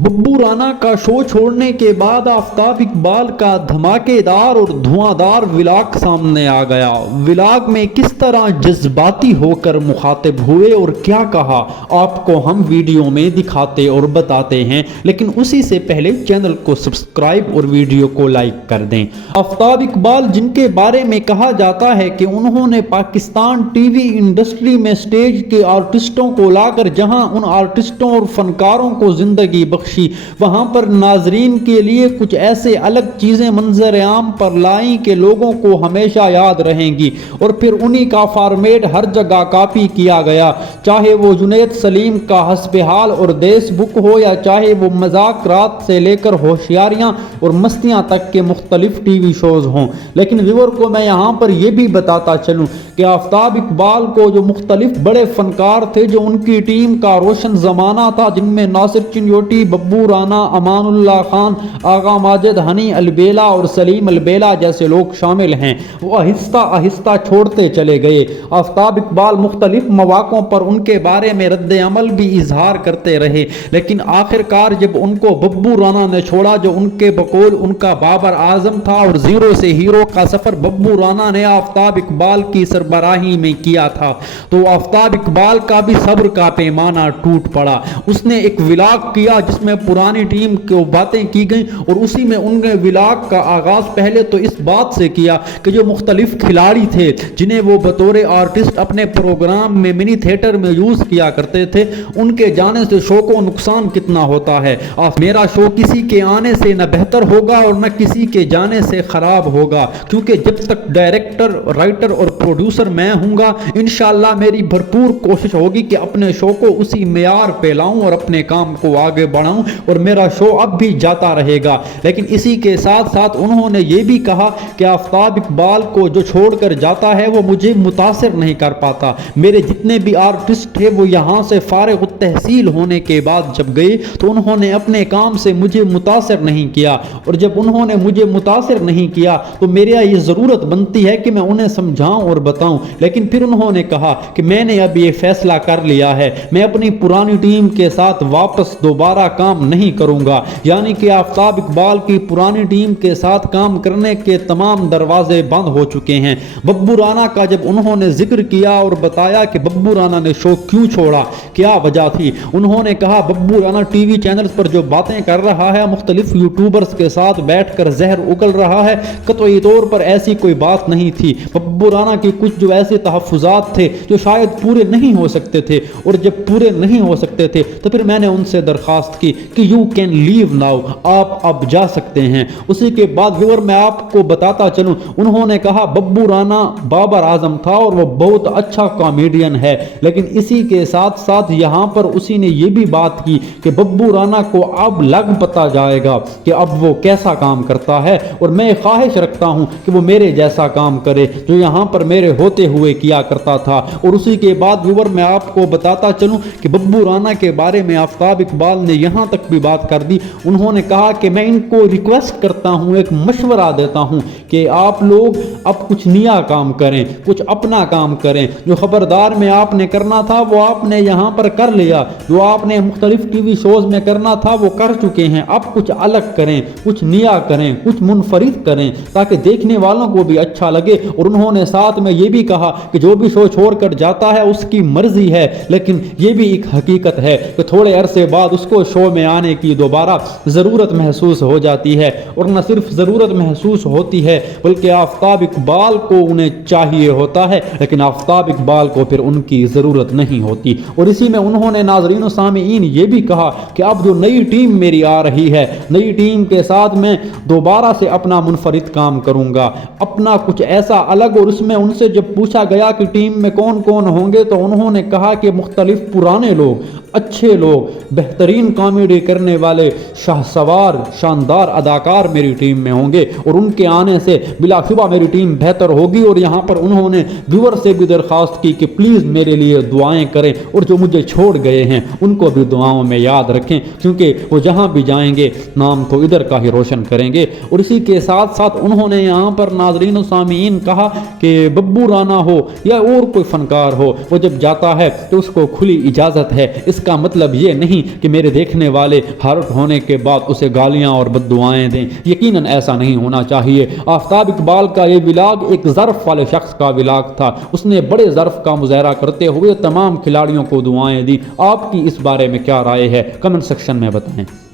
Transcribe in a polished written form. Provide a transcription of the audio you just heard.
बब्बू राना का शो छोड़ने के बाद आफताब इकबाल का धमाकेदार और धुआंधार व्लॉग सामने आ गया। व्लॉग में किस तरह जज्बाती होकर मुखातिब हुए और क्या कहा, आपको हम वीडियो में दिखाते और बताते हैं, लेकिन उसी से पहले चैनल को सब्सक्राइब और वीडियो को लाइक कर दें। आफताब इकबाल, जिनके बारे में कहा जाता है कि उन्होंने पाकिस्तान टीवी इंडस्ट्री में स्टेज के आर्टिस्टों को लाकर जहां उन आर्टिस्टों और फनकारों को जिंदगी वहां पर नाजरीन के लिए कुछ ऐसे अलग चीजें मंजर आम पर लाई कि लोगों को हमेशा याद रहेंगी, और फिर उन्हीं का फॉर्मेट हर जगह कॉपी किया गया, चाहे वो जुनैद सलीम का हस्बे हाल और देश बुक हो, या चाहे वो मजाक रात से लेकर होशियारियां और मस्तियां तक के मुख्तलिफ टीवी शोज हों। लेकिन व्यूअर को मैं यहाँ पर यह भी बताता चलूं कि आफताब इकबाल को जो मुख्तलिफ बड़े फनकार थे, जो उनकी टीम का रोशन जमाना था, जिनमें नासिर चिन्योटी, बब्बू राना, अमानुल्लाह खान, आगा माजिद, हनी अलबेला और सलीम अलबेला जैसे लोग शामिल हैं, वो आहिस्ता आहिस्ता छोड़ते चले गए। आफताब इकबाल मुख्तलिफ मौक़ों पर उनके बारे में रद्द अमल भी इजहार करते रहे, लेकिन आखिरकार जब उनको बब्बू राना ने छोड़ा, जो उनके बकौल उनका बाबर आजम था, और जीरो से हीरो का सफर बब्बू राना ने आफताब इकबाल की सरबराही में किया था, तो आफताब इकबाल का भी सब्र का पैमाना टूट पड़ा। उसने एक व्लॉग किया जिसमें पुरानी टीम की बातें की गई, और उसी में उनने व्लॉग का आगाज पहले तो इस बात से किया कि जो मुख्तलिफ खिलाड़ी थे, जिन्हें वो बतौर आर्टिस्ट अपने प्रोग्राम में मिनी थिएटर में यूज किया करते थे, उनके जाने से शो को नुकसान कितना होता है। मेरा शो किसी के आने से न बेहतर होगा और न किसी के जाने से खराब होगा, क्योंकि जब तक डायरेक्टर, राइटर और प्रोड्यूसर मैं हूंगा, इंशाल्लाह मेरी भरपूर कोशिश होगी कि अपने शो को उसी मेयार पे लाऊं और अपने काम को आगे बढ़ाऊं, और मेरा शो अब भी जाता रहेगा। लेकिन इसी के साथ साथ उन्होंने ये भी कहा कि आफताब इकबाल को जो छोड़कर जाता है वो मुझे मुतासिर नहीं कर पाता। मेरे जितने भी आर्टिस्ट थे वो यहाँ से फारिग तहसील होने के बाद जब गए तो उन्होंने अपने काम से मुझे मुतासिर नहीं किया, और जब उन्होंने मुझे मुतासिर नहीं किया तो मेरी ये ज़रूरत बनती है कि मैं उन्हें समझाऊं और बताऊं। लेकिन फिर उन्होंने कहा कि मैंने अब ये फैसला कर लिया है, मैं अपनी पुरानी टीम के साथ वापस दोबारा काम नहीं करूंगा। यानी कि आफताब इकबाल की पुरानी टीम के साथ काम करने के तमाम दरवाजे बंद हो चुके हैं। बब्बू राना का जब उन्होंने जिक्र किया और बताया कि बब्बू राना ने शो क्यों छोड़ा, क्या वजह थी, उन्होंने कहा बब्बू राना टीवी चैनल्स पर जो बातें कर रहा है, मुख्तलिफ यूट्यूबर्स के साथ बैठकर जहर उगल रहा है, कतई तौर पर ऐसी कोई बात नहीं थी। बब्बू राना के कुछ जो ऐसे तहफ़्फ़ुज़ात थे जो शायद पूरे नहीं हो सकते थे, और जब पूरे नहीं हो सकते थे तो फिर मैंने उनसे दरख्वास्त की कि यू कैन लीव नाउ, आप अब जा सकते हैं। उसी के बाद व्यूअर मैं आपको बताता चलूं, उन्होंने कहा बब्बू राना बाबर आजम था और वो बहुत अच्छा कॉमेडियन है, लेकिन इसी के साथ साथ यहाँ पर उसी ने ये भी बात की कि बब्बू राना को अब लग पता जाएगा कि अब वो कैसा काम करता है, और मैं ख्वाहिश रखता हूँ कि वो मेरे जैसा काम करे जो यहाँ पर मेरे होते हुए किया करता था। और उसी के बाद व्यूअर मैं आपको बताता चलूं कि बब्बू राना के बारे में आफताब इकबाल ने यहाँ तक भी बात कर दी। उन्होंने कहा कि मैं इनको रिक्वेस्ट करता हूँ, एक मशवरा देता हूँ कि आप लोग अब कुछ नया काम करें, कुछ अपना काम करें। जो खबरदार में आपने करना था वो आपने यहाँ पर कर लिया, जो आपने मुख्तलिफ टीवी शोज में करना था वो कर चुके हैं। अब कुछ अलग करें, कुछ नया करें, कुछ मुनफरिद करें, ताकि देखने वालों को भी अच्छा लगे। और उन्होंने साथ में ये भी कहा कि जो भी शो छोड़कर जाता है उसकी मर्जी है, लेकिन ये भी एक हकीकत है कि थोड़े अरसे बाद उसको शो में आने की दोबारा ज़रूरत महसूस हो जाती है। और न सिर्फ ज़रूरत महसूस होती है बल्कि आफताब इकबाल को उन्हें चाहिए होता है, लेकिन आफताब इकबाल को फिर उनकी ज़रूरत नहीं होती। और इसी में उन्होंने नाज़रीन और सामीईन ये भी कहा कि अब जो नई टीम मेरी आ रही है, नई टीम के साथ मैं दोबारा से अपना मुनफरिद काम करूँगा, अपना कुछ ऐसा अलग। और उसमें उनसे जब पूछा गया कि टीम में कौन कौन होंगे, तो उन्होंने कहा कि मुख्तलिफ पुराने लोग, अच्छे लोग, बेहतरीन कॉमेडी करने वाले शाहसवार शानदार अदाकार मेरी टीम में होंगे, और उनके आने से बिलाशुबा मेरी टीम बेहतर होगी। और यहाँ पर उन्होंने व्यूअर से भी दरख्वास्त की कि प्लीज़ मेरे लिए दुआएं करें, और जो मुझे छोड़ गए हैं उनको भी दुआओं में याद रखें, क्योंकि वो जहाँ भी जाएंगे नाम तो इधर का ही रोशन करेंगे। और इसी के साथ साथ उन्होंने यहाँ पर नाज़रीन और सामीईन कहा कि बब्बू राना हो या और कोई फनकार हो, वो जब जाता है तो उसको खुली इजाज़त है। इसका मतलब ये नहीं कि मेरे देखने والے ہرٹ ہونے کے بعد اسے گالیاں اور بددعائیں دیں۔ یقیناً ایسا نہیں ہونا چاہیے۔ آفتاب اقبال کا یہ ولاگ ایک ظرف والے شخص کا ولاگ تھا۔ اس نے بڑے ظرف کا مظاہرہ کرتے ہوئے تمام کھلاڑیوں کو دعائیں دی۔ آپ کی اس بارے میں کیا رائے ہے؟ کمنٹ سیکشن میں بتائیں۔